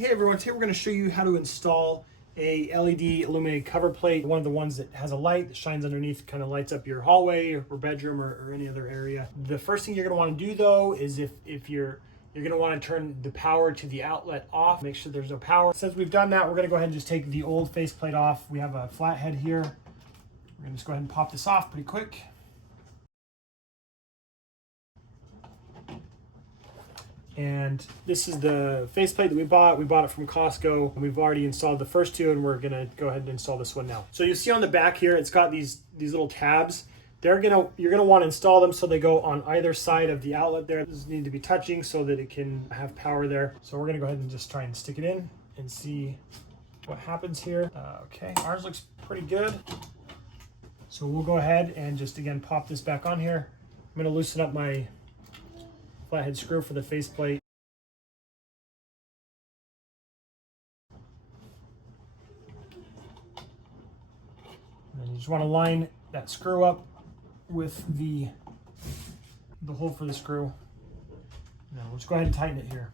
Hey everyone, today we're going to show you how to install a LED illuminated cover plate, one of the ones that has a light that shines underneath, kind of lights up your hallway or bedroom or any other area. The first thing you're going to want to do though is if you're going to want to turn the power to the outlet off, make sure there's no power. Since we've done that, we're going to go ahead and just take the old faceplate off. We have a flat head here. We're going to just go ahead and pop this off pretty quick. And this is the faceplate that we bought. We bought it from Costco. We've already installed the first two, and we're gonna go ahead and install this one now. So you see on the back here, it's got these little tabs. You're gonna want to install them so they go on either side of the outlet there. These need to be touching so that it can have power there. So we're gonna go ahead and just try and stick it in and see what happens here. Okay, ours looks pretty good. So we'll go ahead and just again pop this back on here. I'm gonna loosen up my flathead screw for the faceplate. And you just want to line that screw up with the hole for the screw. Now let's go ahead and tighten it here.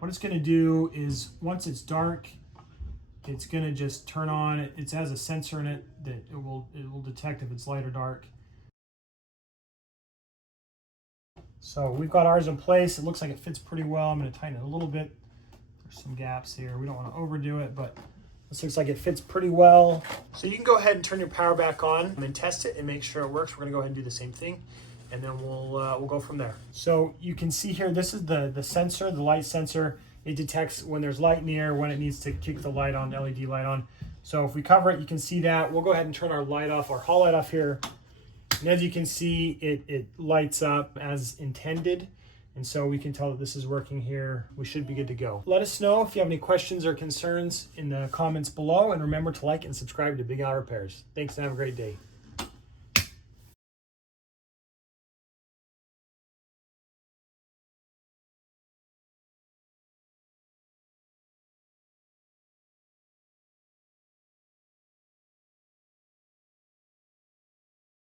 What it's going to do is once it's dark, it's going to just turn on. It has a sensor in it that it will detect if it's light or dark. So we've got ours in place. It looks like it fits pretty well. I'm going to tighten it a little bit. There's some gaps here. We don't want to overdo it, but this looks like it fits pretty well. So you can go ahead and turn your power back on and test it and make sure it works. We're going to go ahead and do the same thing, and then we'll go from there. So you can see here, this is the sensor, the light sensor. It detects when there's light near, when it needs to kick the light on, LED light on. So if we cover it, you can see that. We'll go ahead and turn our light off, our hall light off here. And as you can see, it lights up as intended. And so we can tell that this is working here. We should be good to go. Let us know if you have any questions or concerns in the comments below. And remember to like and subscribe to Big Al Repairs. Thanks and have a great day.